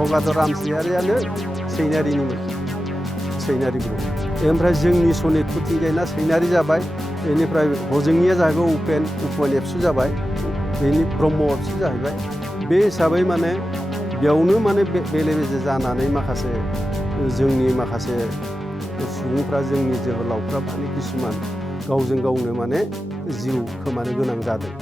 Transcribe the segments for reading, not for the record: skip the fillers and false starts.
Gangadhar रामसियारियानो सैनारिनिमोन सैनारि group ओमफ्राय जोंनि सनितपुर थिंजायना सैनारि जाबाय बेनिफ्राय हजोंनिया जाहैबाय उपन एबसु जाबाय बेनि ब्रह्म एबसु जाहैबाय बे हिसाबै माने बेयावनो माने बेले बेजे जानानै माखासे जोंनि माखासे सुबुंफ्रा जोंनि जोहोलावफ्रा माने किसुमान गावजों गावनो माने जिउ खोमानो गोनां जादों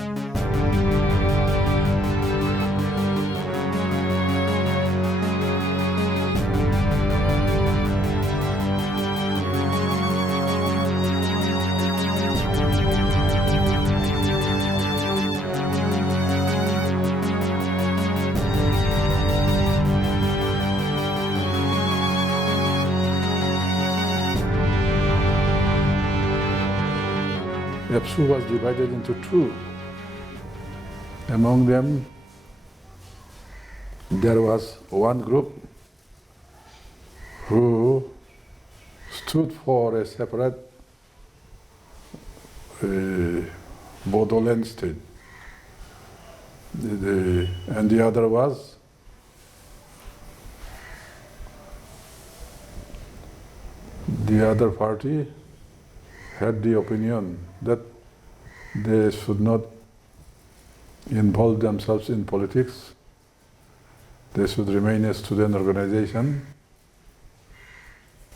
ABSU was divided into two. Among them, there was one group who stood for a separate Bodoland state. And the other was the other party had the opinion that they should not involve themselves in politics. They should remain a student organization.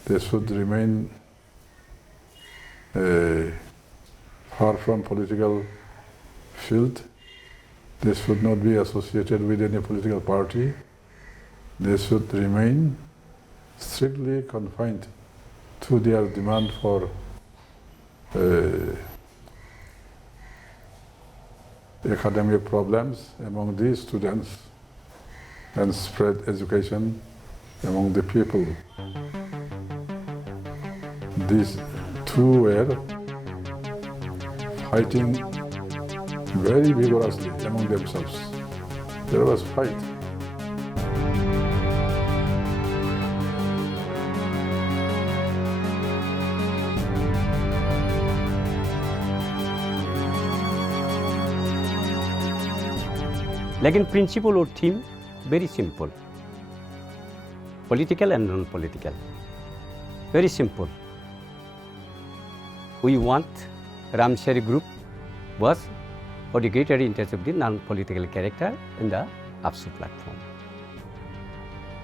They should remain far from political field. They should not be associated with any political party. They should remain strictly confined to their demand for academic problems among these students and spread education among the people. These two were fighting very vigorously among themselves. There was fight. लेकिन principal और theme very simple political and non-political very simple we want Ramsari group was obligatory in terms of the non-political character in the ABSU platform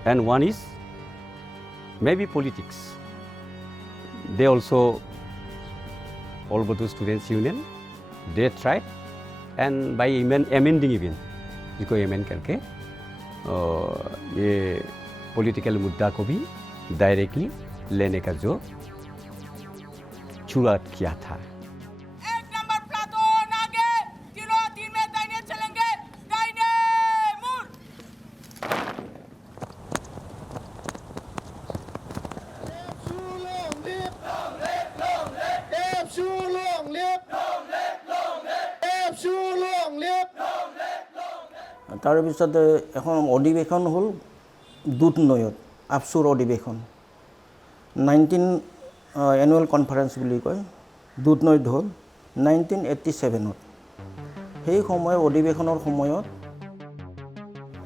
and one is maybe politics they also all Bodo Students Union they tried and by amending even इसको amend करके ये political मुद्दा को भी directly लेने का जो शुरुआत किया था एक नंबर प्लाटून आगे तीनों तीन में दाहिने चलेंगे दाहिने मुड़ तार पिछते एखन अधिवेशन हल दुधनयत ABSUर अधिवेशन 19 एनुअल कन्फारेन्स बुली कय दुधनयत हल 1987 সেই সময় অধিবেশনৰ সময়ত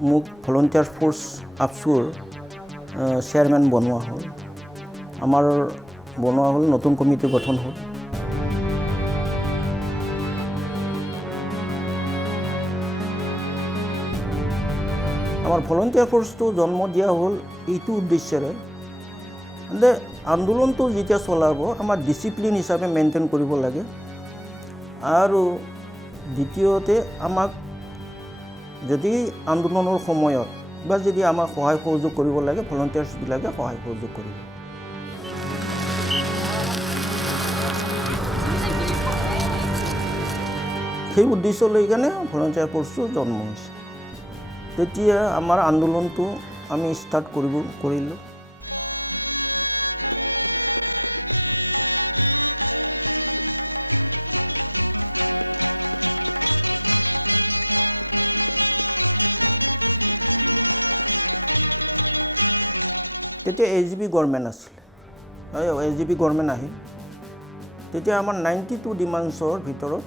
মোক ভলন্টিয়াৰ ফোর্স ABSUৰ চেয়ারম্যান বনোৱা হল আমাৰ বনোৱা হল নতুন কমিটি গঠন হল আমার ভলন্টিয়ার ফোর্সটো জন্ম দিয়া হল এইটো উদ্দেশ্যৰে যে আন্দোলনটো যেতিয়া চলাব আমাৰ ডিসিপ্লিন হিচাপে মেইনটেইন কৰিব লাগে আৰু দ্বিতীয়তে আমাক যদি আন্দোলনৰ সময়ত বা যদি আমাক সহায় সহযোগ কৰিব লাগে ভলন্টিয়াৰ্স বিলাকে সহায় সহযোগ কৰিব সেই উদ্দেশ্য লৈ কেনে ভলন্টিয়াৰ ফোৰ্সটো জন্ম হৈছে তেতিয়া আমাৰ আন্দোলনটো আমি স্টার্ট কৰিলোঁ তেতিয়া এজিপি গভৰ্ণমেণ্ট আছিল এজিপি গভৰ্ণমেণ্ট আহিল তেতিয়া আমাৰ 92 ডিমান্ডছৰ ভিতৰত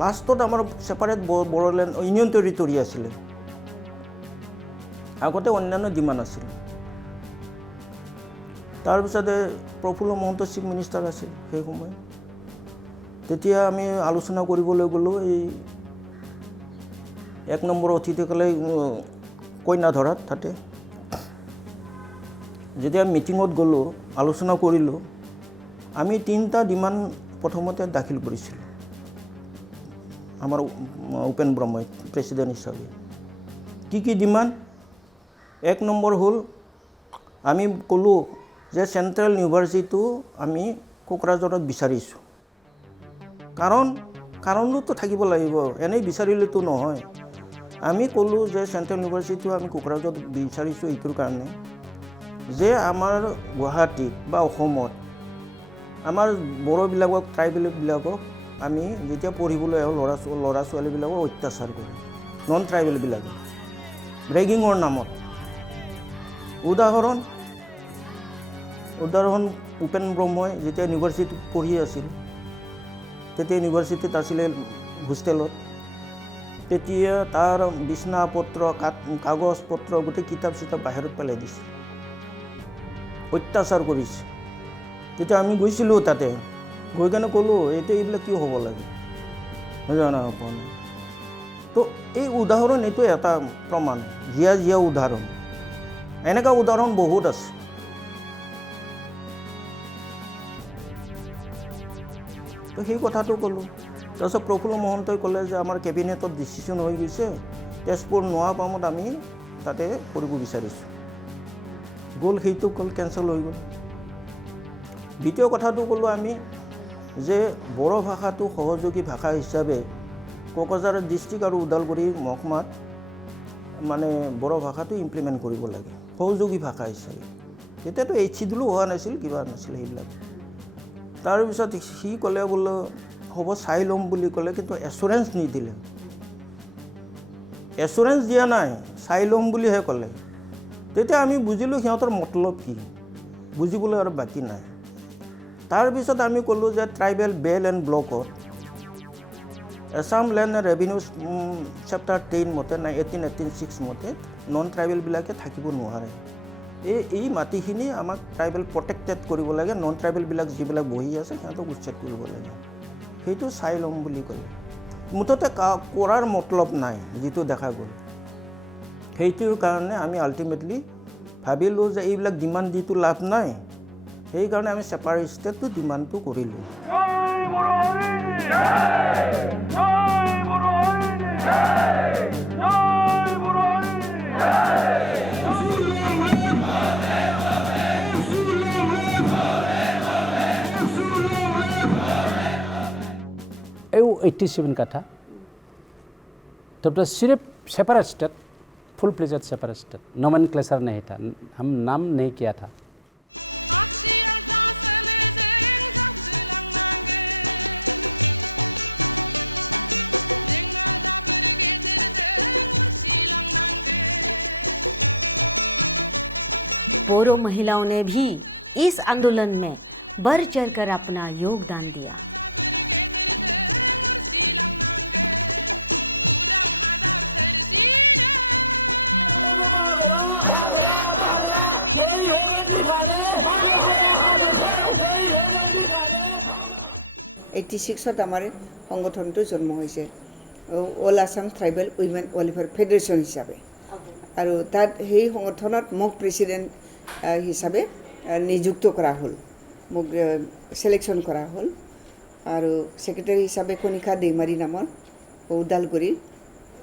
লাষ্টত আমাৰ সেপাৰেট বড়োলেণ্ড ইউনিয়ন টেৰিটৰি আছিল আগতে অন্যান্য ডিমাণ্ড আছিল। তাৰপিছতে প্ৰফুল্ল মহন্ত চিফ মিনিষ্টাৰ আছিল সেই সময়। তেতিয়া আমি আলোচনা কৰিবলৈ গ'লোঁ এই 1 নম্বৰ অতিথিকালে কইনাধৰাত তাতে। যেতিয়া মিটিঙত গ'লোঁ আলোচনা কৰিলোঁ, আমি 3টা ডিমাণ্ড প্ৰথমতে দাখিল কৰিছিলোঁ আমাৰ উপেন ব্ৰহ্মই প্ৰেচিডেণ্ট হিচাপে। কি ডিমাণ্ড? 1 নম্বৰ হ'ল আমি ক'লোঁ যে চেণ্ট্ৰেল ইউনিভাৰ্চিটিটো আমি কোকৰাঝাৰত বিচাৰিছোঁ। কাৰণটো থাকিব লাগিব, এনেই বিচাৰিলেতো নহয়। আমি ক'লোঁ যে চেণ্ট্ৰেল ইউনিভাৰ্চিটিটো আমি কোকৰাঝাৰত বিচাৰিছোঁ এইটোৰ কাৰণে যে আমাৰ গুৱাহাটীত বা অসমত আমাৰ বড়োবিলাকক ট্ৰাইবেলবিলাকক আমি যেতিয়া পঢ়িবলৈ আহোঁ ল'ৰা ছোৱালীবিলাকক অত্যাচাৰ কৰে, নন ট্ৰাইবেলবিলাকে ৰেগিঙৰ নামত। উদাহৰণ উপেন ব্ৰহ্মই যেতিয়া ইউনিভাৰ্চিটিত পঢ়ি আছিল, তেতিয়া ইউনিভাৰ্চিটিত আছিলে হোষ্টেলত, তেতিয়া তাৰ বিচনা পত্ৰ কাগজ পত্ৰ গোটেই কিতাপ চিতাপ বাহিৰত পেলাই দিছিল, অত্যাচাৰ কৰিছে। তেতিয়া আমি গৈছিলোঁ তাতে, গৈ কেনে ক'লোঁ এইবিলাক কি হ'ব লাগে জানা পোৱা নাই। তো এই উদাহৰণ এইটো এটা প্ৰমাণ, জীয়া উদাহৰণ। এনেকুৱা উদাহৰণ বহুত আছে। তো সেই কথাটো ক'লোঁ। তাৰপিছত প্ৰফুল্ল মহন্তই ক'লে যে আমাৰ কেবিনেটত ডিচিশ্যন হৈ গৈছে, তেজপুৰ নোৱাপামত আমি তাতে কৰিব বিচাৰিছোঁ। গ'ল, সেইটো কেঞ্চেল হৈ গ'ল। দ্বিতীয় কথাটো ক'লোঁ আমি যে বড়ো ভাষাটো সহযোগী ভাষা হিচাপে কোকৰাঝাৰ ডিষ্ট্ৰিক্ট আৰু ওদালগুৰি মহকুমাত মানে বড়ো ভাষাটো ইমপ্লিমেণ্ট কৰিব লাগে সহযোগী ভাষা হিচাপে। তেতিয়াতো HCDলো হোৱা নাছিল, কিবা নাছিল সেইবিলাক। তাৰপিছত সি ক'লে বোলে হ'ব চাই ল'ম বুলি ক'লে, কিন্তু এচুৰেঞ্চ নিদিলে। এচুৰেঞ্চ দিয়া নাই, চাই ল'ম বুলিহে ক'লে। তেতিয়া আমি বুজিলোঁ সিহঁতৰ মতলব কি, বুজিবলৈ আৰু বাকী নাই। তাৰপিছত আমি ক'লোঁ যে ট্ৰাইবেল বেল এণ্ড ব্লকত Assam land and revenue chapter 10 মতে 1886 মতে নন ট্ৰাইবেলবিলাকে থাকিব নোৱাৰে। এই মাটিখিনি আমাক ট্ৰাইবেল প্ৰটেক্টেড কৰিব লাগে, নন ট্ৰাইবেলবিলাক যিবিলাক বহি আছে সিহঁতক উচ্ছেদ কৰিব লাগে। সেইটো চাই ল'ম বুলি ক'লে। মুঠতে কৰাৰ মতলব নাই, যিটো দেখা গ'ল। সেইটোৰ কাৰণে আমি আল্টিমেটলি ভাবিলোঁ যে এইবিলাক ডিমাণ্ড দিটো লাভ নাই, সেইকাৰণে আমি ছেপাৰেট ষ্টেটটো ডিমাণ্ডটো কৰিলোঁ। वो 87 का था, तब तो सिर्फ separate state, full fledged separate state, nomenclature नहीं था, हम नाम नहीं किया था। बोरो महिलाओं ने भी इस आंदोलन में बढ़ चढ़कर अपना योगदान दिया। আমাৰ সংগঠনটো জন্ম হৈছে all Assam tribal women welfare federation হিচাপে, আৰু তাত সেই সংগঠনত মোক প্ৰেচিডেণ্ট হিচাপে নিযুক্ত কৰা হ'ল, মোক ছিলেকশ্যন কৰা হ'ল। আৰু ছেক্ৰেটাৰী হিচাপে কণিকা দৈমাৰী নামৰ ওদালগুৰিৰ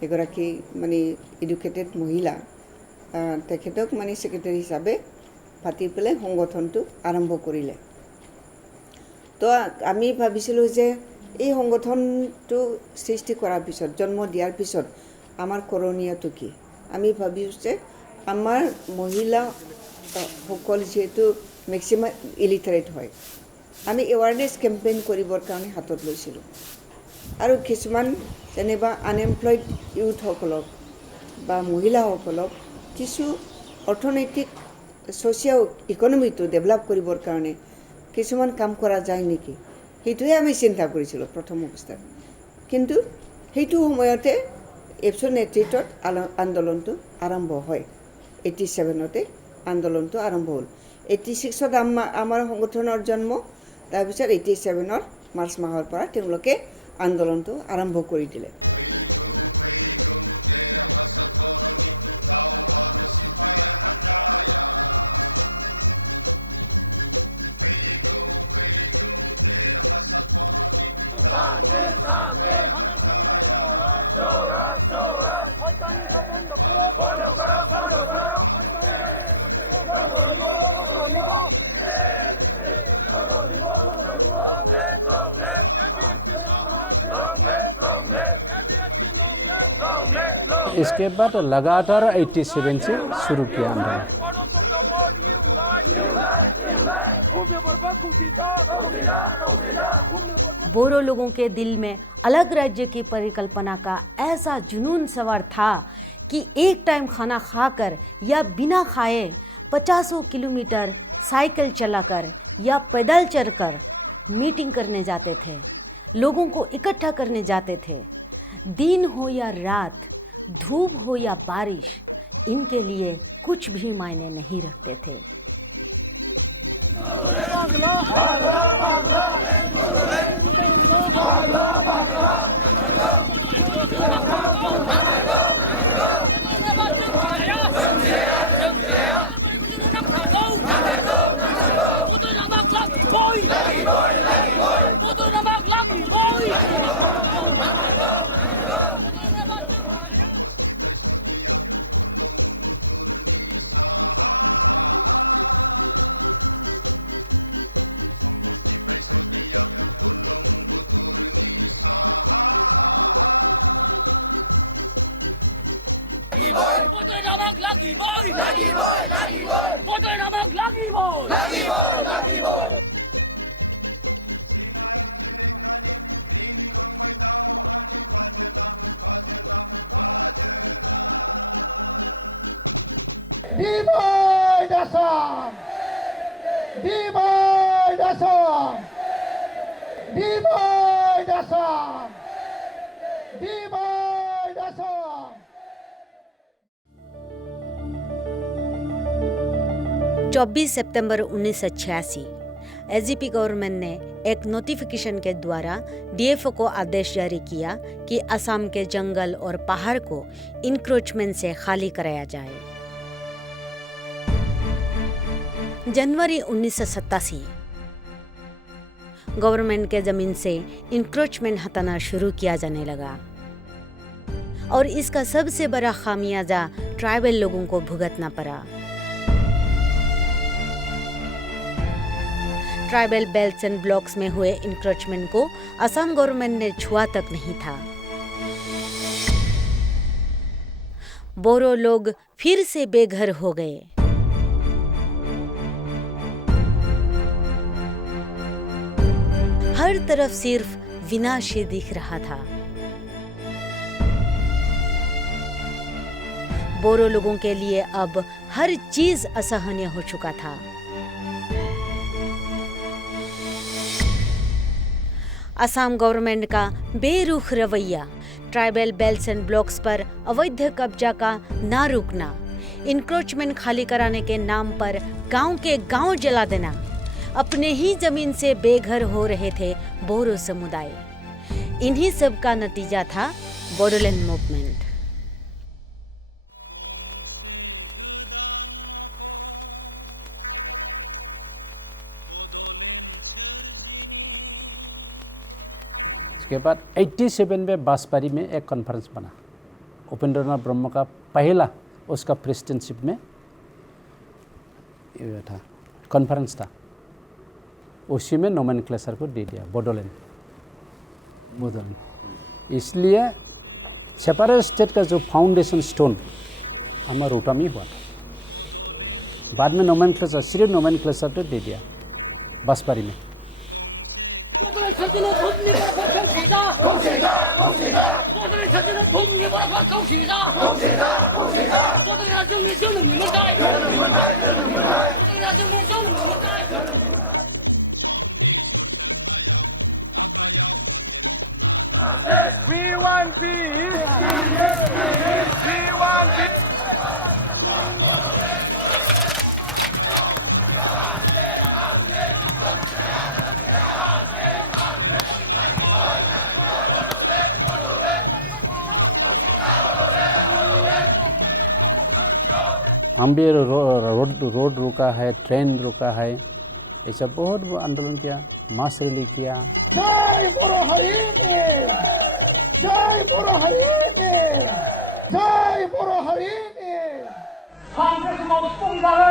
এগৰাকী মানে এডুকেটেড মহিলা, তেখেতক মানে ছেক্ৰেটাৰী হিচাপে পাতি পেলাই সংগঠনটো আৰম্ভ কৰিলে। তো আমি ভাবিছিলোঁ যে এই সংগঠনটো সৃষ্টি কৰাৰ পিছত, জন্ম দিয়াৰ পিছত আমাৰ কৰণীয়টো কি। আমি ভাবিছোঁ যে আমাৰ মহিলাসকল যিহেতু মেক্সিমাম ইলিটাৰেট হয়, আমি এৱাৰনেছ কেম্পেইন কৰিবৰ কাৰণে হাতত লৈছিলোঁ। আৰু কিছুমান যেনিবা আনএমপ্লয়ড ইউথসকলক বা মহিলাসকলক কিছু অৰ্থনৈতিক ছ'চিয়েল ইকনমিটো ডেভেলপ কৰিবৰ কাৰণে কিছুমান কাম কৰা যায় নেকি, সেইটোৱে আমি চিন্তা কৰিছিলোঁ প্ৰথম অৱস্থাত। কিন্তু সেইটো সময়তে এপছৰ নেতৃত্বত আন্দোলনটো আৰম্ভ হয়। 87তে আন্দোলনটো আৰম্ভ হ'ল 86ত আমাৰ সংগঠনৰ জন্ম তাৰপিছত 87ৰ মাৰ্চ মাহৰ পৰা তেওঁলোকে আন্দোলনটো আৰম্ভ কৰি দিলে इसके बाद लगातार 87 से शुरू किया आंदोलन बोरो लोगों के दिल में अलग राज्य की परिकल्पना का ऐसा जुनून सवार था कि एक टाइम खाना खाकर या बिना खाए 50 किलोमीटर साइकिल चलाकर या पैदल चलकर मीटिंग करने जाते थे, लोगों को इकट्ठा करने जाते थे। दिन हो या रात, धूप हो या बारिश, इनके लिए कुछ भी मायने नहीं रखते थे। Divide Assam! Divide Assam! Divide Assam! Divide Assam! 24 सितंबर 1986 एसजीपी गवर्नमेंट ने एक नोटिफिकेशन के द्वारा डीएफओ को आदेश जारी किया कि असम के जंगल और पहाड़ को इंक्रोचमेंट से खाली कराया जाए। जनवरी 1987 गवर्नमेंट के जमीन से इंक्रोचमेंट हटाना शुरू किया जाने लगा और इसका सबसे बड़ा खामियाजा ट्राइबल लोगों को भुगतना पड़ा। ट्राइबल बेल्ट्स एंड ब्लॉक्स में हुए इंक्रोचमेंट को असम गवर्नमेंट ने छुआ तक नहीं था। बोरो लोग फिर से बेघर हो गए। हर तरफ सिर्फ विनाश ही दिख रहा था। बोरो लोगों के लिए अब हर चीज असहनीय हो चुका था। असम गवर्नमेंट का बेरुख रवैया, ट्राइबल बेल्ट्स एंड ब्लॉक्स पर अवैध कब्जा का ना रुकना, इंक्रोचमेंट खाली कराने के नाम पर गांव के गांव जला देना, अपने ही जमीन से बेघर हो रहे थे बोरो समुदाय। इन्हीं सब का नतीजा था बोडोलैंड मूवमेंट। इसके बाद 87 में बांसबारी में एक कॉन्फ्रेंस बना। उपेंद्रनाथ ब्रह्म का पहला उसका प्रेसिडेंटशिप में ये था कॉन्फ्रेंस था। उसी में नोमेनक्लेचर को दे दिया बोडोलैंड। इसलिए सेपरेट स्टेट का जो फाउंडेशन स्टोन हमारा रोटा में हुआ था। बाद में नोमेनक्लेचर सिर्फ नोमेनक्लेचर तो दे दिया बांसबारी में। We want peace! We want peace! हम भी रोड रुका है, ट्रेन रुका है, ये सब बहुत आंदोलन किया, मास रैली किया। जय बोरो हरिने, जय बोरो हरिने, जय बोरो हरिने। कांग्रेस मौजूदार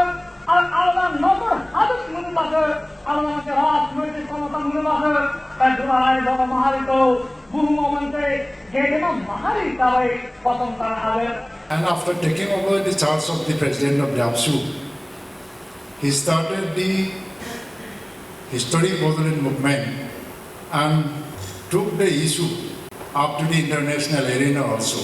और आला नंबर हादस मुनिबादर आला के राजनीतिक क्षमता मुनिबादर कजुराय दो महारितो बुहुमंते गेदेमा महारिता वे पसंद कर आवे। And after taking over the charge of the president of the APSU, he started the historic Bodoland movement and took the issue up to the international arena also.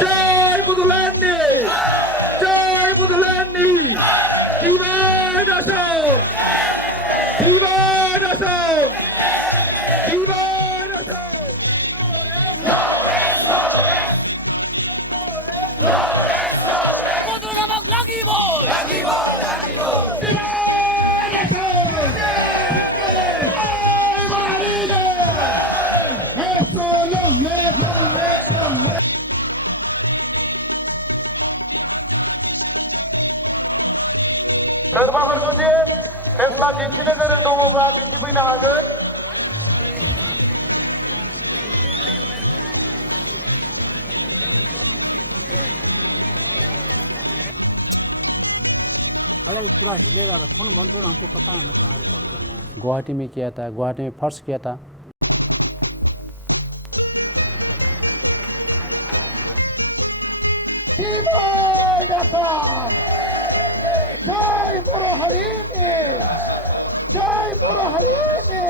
जय बुदुलैंड, जय बुदुलैंड, divide us all, divide us all, divide us all. No rest, no rest, no rest, no rest, no rest. Modulamok lagi boy, lagi boy, lagi boy. Divide us all. सोरबाफोर जुदि फेस्ला दिन्थिनो गोरों दङब्ला दिन्थिफैनो हागोन। अरे पूरा हिलेगा, कौन बंद करो, हमको पता है ना कहाँ रिपोर्ट करना है। गुवाहाटी में किया था, गुवाहाटी में फर्स्ट किया था। जय बोरो हरिने, जय बोरो हरिने।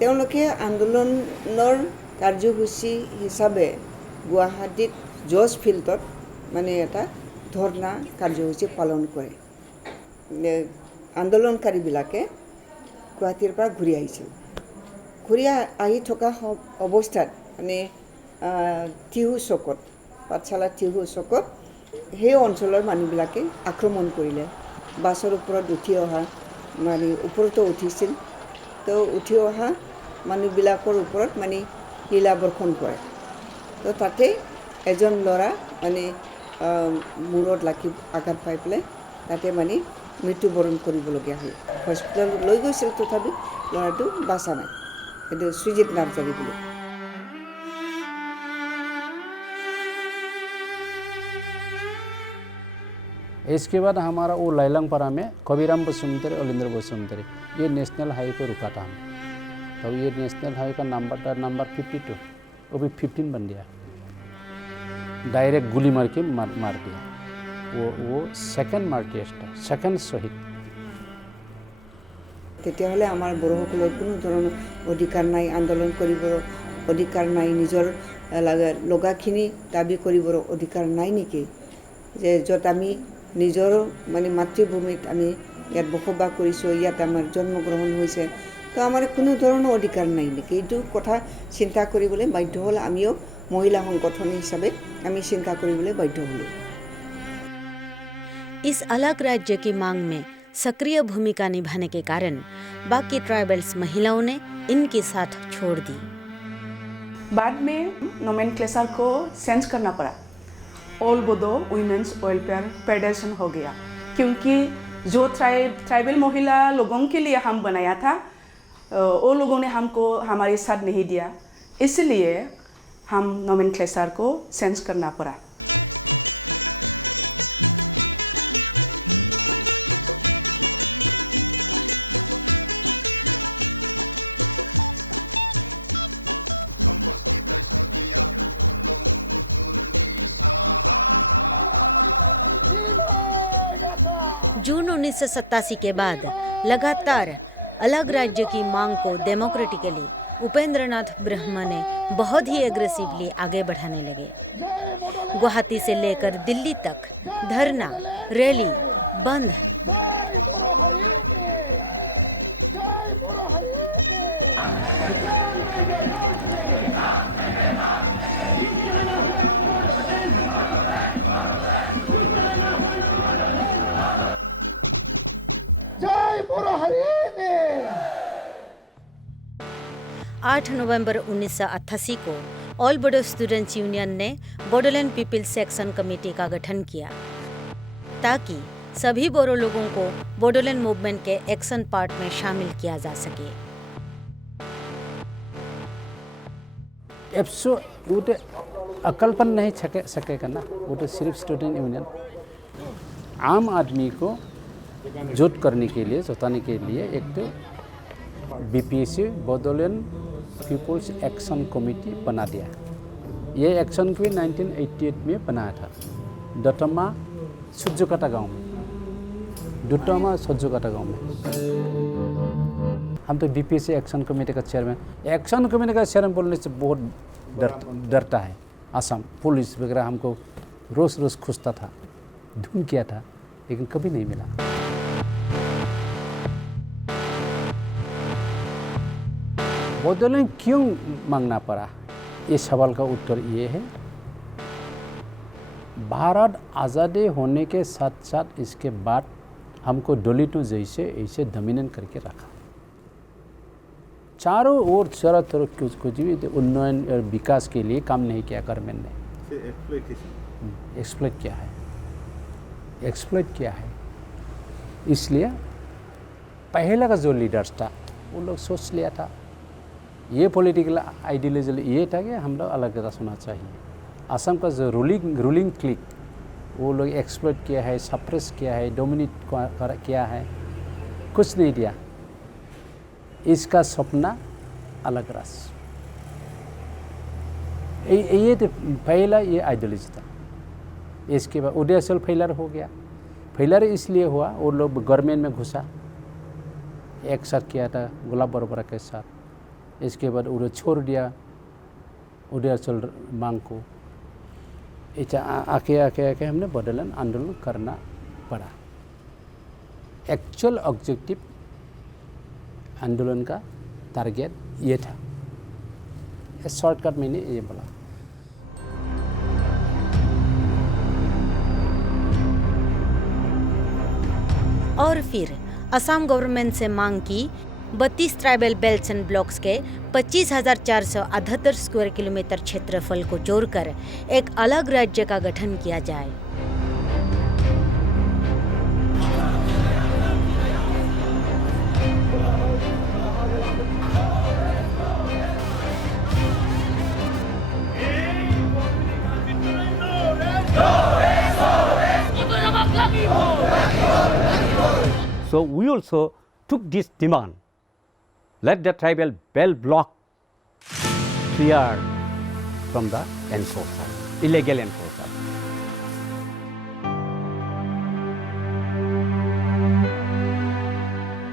তেওঁলোকে আন্দোলনৰ কাৰ্যসূচী হিচাপে গুৱাহাটীত জজ ফিল্ডত মানে এটা ধৰ্ণা কাৰ্যসূচী পালন কৰে। আন্দোলনকাৰীবিলাকে গুৱাহাটীৰ পৰা ঘূৰি আহিছিল। ঘূৰি আহি থকা অৱস্থাত মানে টিহু চকত, পাঠশালা টিহু চকত সেই অঞ্চলৰ মানুহবিলাকে আক্ৰমণ কৰিলে। বাছৰ ওপৰত উঠি অহা মানে ওপৰতো উঠিছিল, তো উঠি অহা মানুহবিলাকৰ ওপৰত মানে শিলা বৰ্ষণ কৰে। তো তাতে এজন ল'ৰা মানে মূৰত লাগি আঘাত পাই পেলাই তাতে মানে মৃত্যুবৰণ কৰিবলগীয়া হ'ল। হস্পিটেলত লৈ গৈছিল, তথাপি ল'ৰাটো বাচা নাই। এইটো সুজিত নাৰ্জাৰী বুলি। इसके बाद हमारा वो लैलंगपारा में कबीराम बसुमतारी, अलिंद्र बसुमतारी, ये नेशनल हाईवे पर रुका था हम। तो ये नेशनल हाईवे का नंबर 52, वो भी 15 बन गया। डायरेक्ट गोली मार के मार दिया। वो सेकेंड मार्टियर्स था, सेकेंड शहीद। তেতিয়াহ'লে আমাৰ বড়োসকলৰ কোনো ধৰণৰ অধিকাৰ নাই, আন্দোলন কৰিবৰ অধিকাৰ নাই, নিজৰ লগাখিনি দাবী কৰিবৰ অধিকাৰ নাই নেকি? যে য'ত আমি নিজৰ মানে মাতৃভূমিত আমি ইয়াত বসবাস কৰিছোঁ, ইয়াত আমাৰ জন্মগ্ৰহণ হৈছে, তো আমাৰ কোনো ধৰণৰ অধিকাৰ নাই নেকি? এইটো কথা চিন্তা কৰিবলৈ বাধ্য হ'ল। আমিও মহিলা সংগঠন হিচাপে আমি চিন্তা কৰিবলৈ বাধ্য হ'লোঁ। इस अलग राज्य की मांग में सक्रिय भूमिका निभाने के कारण बाकी ट्राइबल्स महिलाओं ने इनकी साथ छोड़ दी। बाद में नोमेनक्लेचर को चेंज करना पड़ा, all Bodo women's welfare federation हो गया, क्योंकि जो ट्राइबल महिला लोगों के लिए हम बनाया था वो लोगों ने हमको हमारे साथ नहीं दिया, इसलिए हम नोमेनक्लेचर को चेंज करना पड़ा। जून 1987 के बाद लगातार अलग राज्य की मांग को डेमोक्रेटिकली उपेंद्रनाथ ब्रह्मा ने बहुत ही एग्रेसिवली आगे बढ़ाने लगे। गुवाहाटी से लेकर दिल्ली तक धरना, रैली, बंद, जय बोरो हरियाणा। 8 नवंबर 1988 को ऑल बोडो स्टूडेंट्स यूनियन ने बोडोलैंड पीपल्स एक्शन कमेटी का गठन किया ताकि सभी बोरो लोगों को बोडोलैंड मूवमेंट के एक्शन पार्ट में शामिल किया जा सके। एप्सो वो तो अकल्पन नहीं सकेगा ना, वो तो सिर्फ स्टूडेंट यूनियन आम आदमी को जुट करने के लिए, जुटाने के लिए एक तो BPSC Bodoland people's action committee बना दिया। ये एक्शन कमेटी 1988 में बनाया था डटमा सुजुकाटा गांव में, डटमा सुजुकाटा गांव में। हम तो BPSC एक्शन कमेटी का चेयरमैन, एक्शन कमेटी का चेयरमैन बोलने से बहुत डरता है असम पुलिस वगैरह। हमको रोज़ रोज़ खोजता था, ढूंढ किया था, लेकिन कभी नहीं मिला। बोडोलैंड क्यों मांगना पड़ा, ये सवाल का उत्तर ये है, भारत आज़ादी होने के साथ साथ इसके बाद हमको दलितों जैसे ऐसे डोमिनेट करके रखा। चारों ओर चारों तरफ कुछ भी उन्नयन और विकास के लिए काम नहीं किया गवर्नमेंट ने। एक्सप्लॉइट किया है, एक्सप्लॉइट किया है। इसलिए पहले का जो लीडर्स था वो लोग सोच लिया था, ये पॉलिटिकल आइडियोलॉजी ये था कि हम लोग अलग रास्ता होना चाहिए। असम का जो रूलिंग क्लिक वो लोग एक्सप्लॉइट किया है, सप्रेस किया है, डोमिनेट किया है, कुछ नहीं दिया। इसका सपना अलग रास्ता, ये तो पहला ये आइडियोलॉजी था। इसके बाद उदयसल फेलर हो गया। फेलर इसलिए हुआ वो लोग गवर्नमेंट में घुसा, एक साथ किया था गुलाब बरबरा के साथ। इसके बाद उन्हें छोड़ दिया उदयसल मांग को। आके आके आके हमने बोडोलैंड आंदोलन करना पड़ा। एक्चुअल ऑब्जेक्टिव आंदोलन का टारगेट ये था। शॉर्टकट मैंने ये बोला। और फिर असम गवर्नमेंट से मांग की 32 ट्राइबल बेल्ट्स एंड ब्लॉक्स के 25,478 स्क्वायर किलोमीटर क्षेत्रफल को जोड़कर एक अलग राज्य का गठन किया जाए। So we also took this demand, let the tribal belt block cleared from the enforcer, illegal enforcer.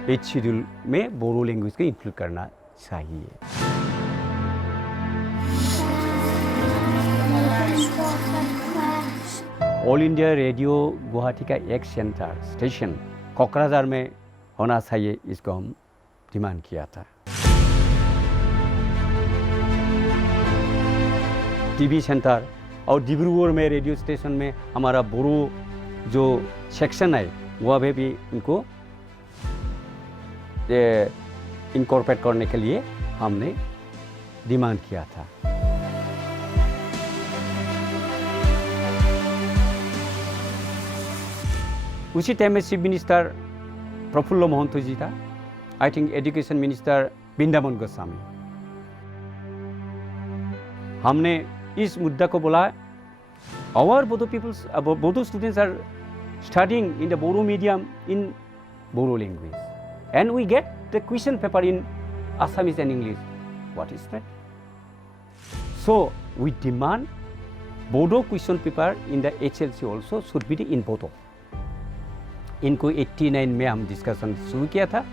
इस शेड्यूल में बोरो लैंग्वेज को इंक्लूड करना चाहिए। ऑल इंडिया रेडियो गुवाहाटी का एक सेंटर स्टेशन कोकराझार में होना चाहिए, इसको हम डिमांड किया था। टीवी सेंटर और डिब्रूगढ़ में रेडियो स्टेशन में हमारा बोरो जो सेक्शन है वह भी इनको इनकॉर्पोरेट करने के लिए हमने डिमांड किया था। उसी टाइम में चीफ मिनिस्टर प्रफुल्ल महंतो जी था, I think education minister Vrindavan Goswami. हमने इस मुद्दा को बोला, our Bodo peoples, Bodo students are studying in the Bodo medium in Bodo language, and we get the question paper in Assamese and English. What is that? So we demand Bodo question paper in the HLC also should be in Bodo. इनको 89 में हम discussion शुरू किया था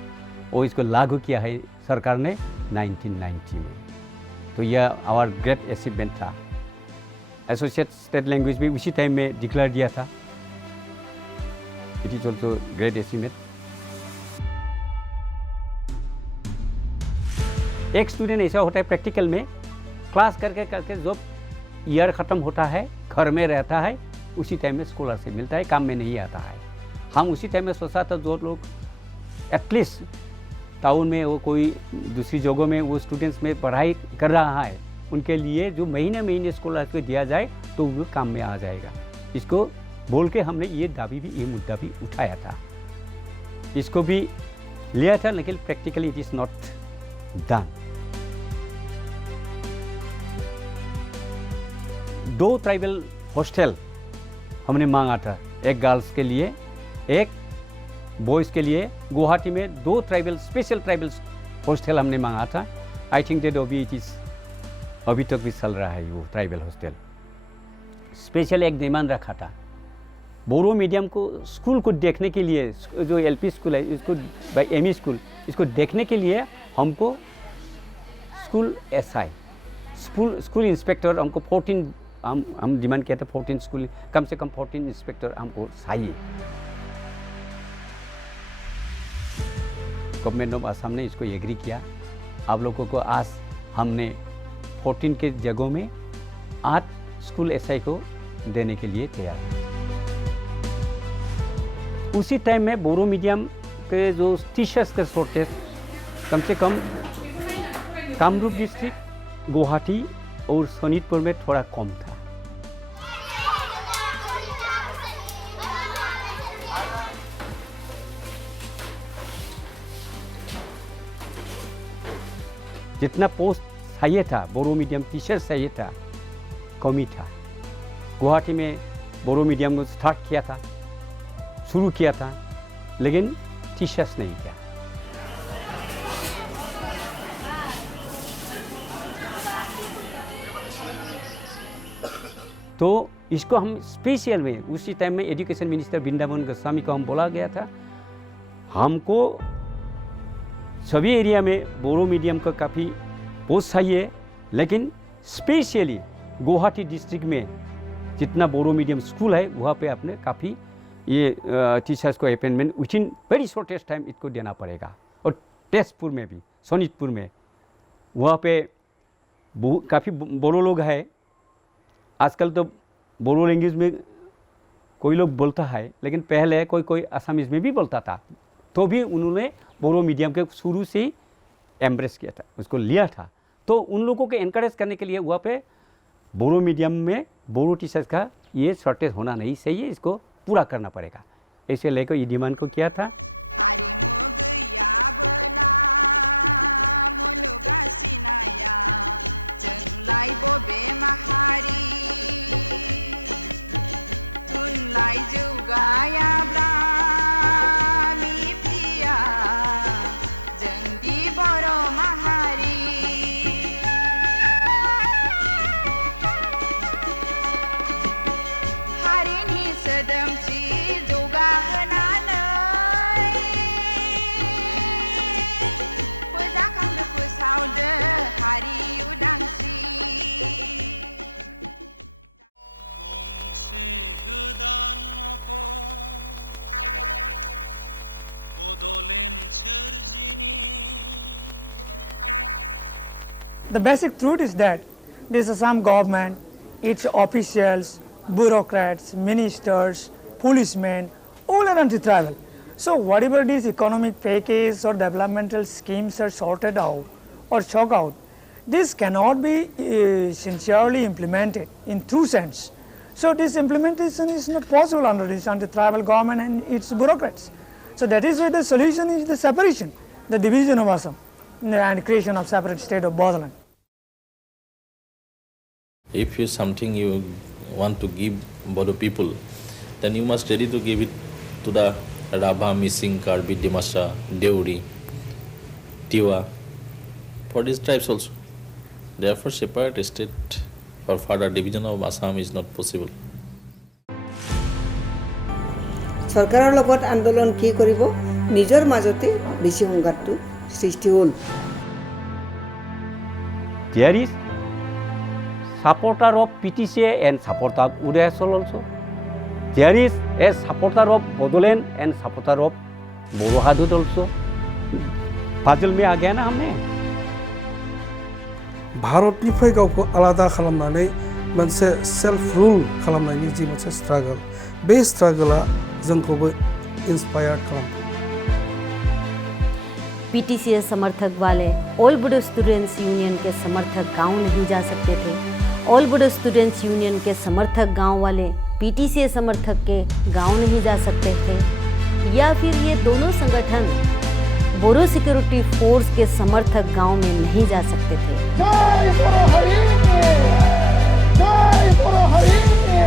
और इसको लागू किया है सरकार ने 1990 में। तो यह आवर ग्रेट अचीवमेंट था। एसोसिएट स्टेट लैंग्वेज भी उसी टाइम में डिक्लेयर दिया था। It is also great achievement. एक स्टूडेंट ऐसा होता है प्रैक्टिकल में, क्लास करके जब ईयर ख़त्म होता है, घर में रहता है, उसी टाइम में स्कॉलरशिप मिलता है, काम में नहीं आता है। हम उसी टाइम में सोचा था जो लोग एटलीस्ट टाउन में वो कोई दूसरी जगहों में वो स्टूडेंट्स में पढ़ाई कर रहा है, उनके लिए जो महीने महीने स्कॉलरशिप दिया जाए तो वो काम में आ जाएगा। इसको बोल के हमने ये मुद्दा भी उठाया था, इसको भी लिया था, लेकिन practically it is not done. 2 tribal hostel हमने मांगा था, एक गर्ल्स के लिए, एक बॉयज़ के लिए। गुवाहाटी में 2 स्पेशल ट्राइबल हॉस्टल हमने मांगा था। आई थिंक दैट अभी तक भी चल रहा है वो ट्राइबल हॉस्टल। स्पेशल एक डिमांड रखा था, बोरो मीडियम को स्कूल को देखने के लिए, जो एलपी स्कूल है इसको एमई स्कूल, इसको देखने के लिए हमको स्कूल एसआई, स्कूल इंस्पेक्टर हमको 14 हम डिमांड किया था। 14 स्कूल, कम से कम 14 इंस्पेक्टर हमको चाहिए। गवर्नमेंट ऑफ आसाम ने इसको एग्री किया। आप लोगों को आज हमने 14 के जगहों में 8 स्कूल एसआई को देने के लिए तैयार है। उसी टाइम में बोरो मीडियम के जो टीचर्स का शॉर्टेज कम से कम कामरूप डिस्ट्रिक्ट, गुवाहाटी और शोणितपुर में थोड़ा कम था। जितना पोस्ट चाहिए था, बोरो मीडियम टीचर चाहिए था, कमी था। गुवाहाटी में बोरो मीडियम को स्टार्ट किया था, शुरू किया था, लेकिन टीचर्स नहीं किया। तो इसको हम स्पेशल में उसी टाइम में एजुकेशन मिनिस्टर वृंदावन गोस्वामी को हम बोला गया था, हमको सभी एरिया में बोरो मीडियम का काफ़ी पोस्ट चाहिए, लेकिन स्पेशली गुवाहाटी डिस्ट्रिक्ट में जितना बोरो मीडियम स्कूल है वहाँ पे आपने काफ़ी ये टीचर्स को appointment with in very shortest time इसको देना पड़ेगा। और तेजपुर में भी, शोणितपुर में, वहाँ पे काफ़ी बोरो लोग हैं। आजकल तो बोरो लैंग्वेज में कोई लोग बोलता है, लेकिन पहले कोई असमीज़ में भी बोलता था, तो भी उन्होंने बोरो मीडियम के शुरू से ही एम्ब्रेस किया था, उसको लिया था। तो उन लोगों को एनकरेज करने के लिए वहाँ पे बोरो मीडियम में बोरो टीचर्स का ये शॉर्टेज होना नहीं चाहिए, इसको पूरा करना पड़ेगा, ऐसे लेकर ये डिमांड को किया था। The basic truth is that this Assam government, its officials, bureaucrats, ministers, policemen, all are anti-tribal. So whatever these economic package or developmental schemes are sorted out or chalked out, this cannot be sincerely implemented in true sense. So this implementation is not possible under the tribal government and its bureaucrats. So that is why the solution is the separation, the division of Assam and creation of separate state of Bodoland. If you something you want to give Bodo people, then you must ready to give it to the Rabha, Mising, Karbi, Dimasa, Deuri, Tiwa, for these tribes also. Therefore, separate state or further division of Assam is not possible. চৰকাৰৰ লগত আন্দোলন কি কৰিব নিজৰ মাজতে বেছি সংঘাতটো সৃষ্টি হ'ল There is supporter of PTCA and supporter of UDSL also. There is a supporter of Bodoland and supporter of Borohadud also. Puzzle में आ गया ना हमने भारतनिफ्राय गावखौ आलादा खालामनानै मोनसे सेल्फ रुल खालामनायनि जि मोनसे स्ट्रागल बे स्ट्रागला जोंखौबो इंस्पायर खालामो पीटीसीए समर्थक वाले ऑल बोडो स्टूडेंट्स यूनियन के समर्थक गांव नहीं जा सकते थे। ऑल बोडो स्टूडेंट्स यूनियन के समर्थक गांव वाले पीटीसीए समर्थक के गांव नहीं जा सकते थे, या फिर ये दोनों संगठन बोरो सिक्योरिटी फोर्स के समर्थक गांव में नहीं जा सकते थे। जय बोरो हरिने, जय बोरो हरिने,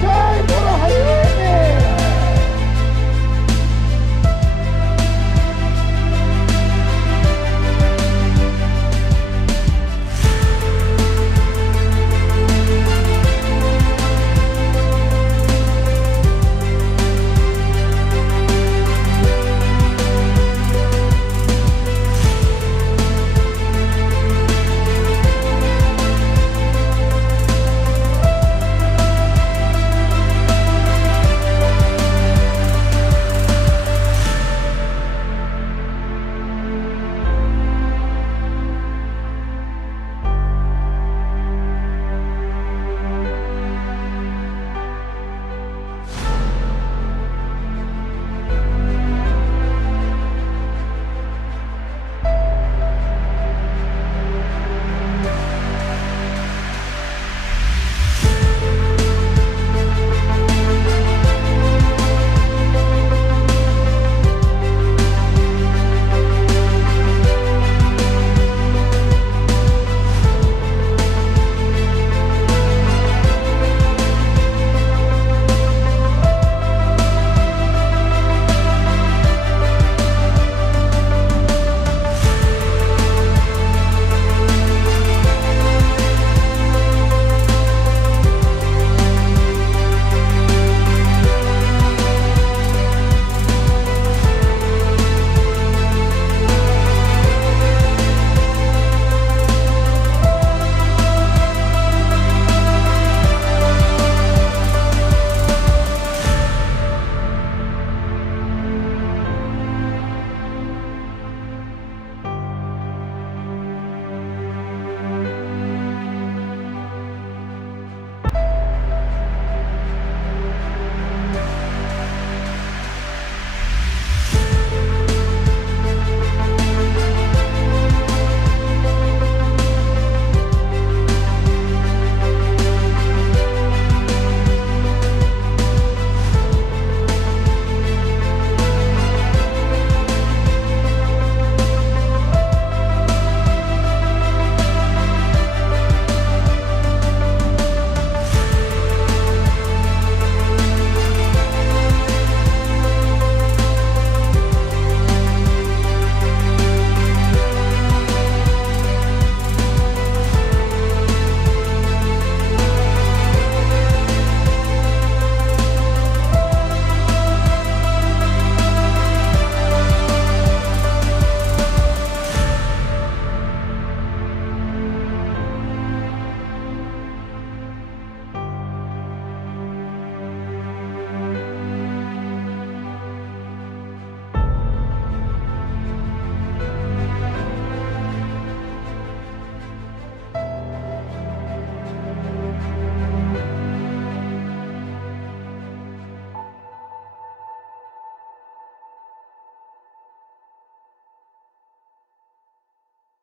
जय बोरो हरिने।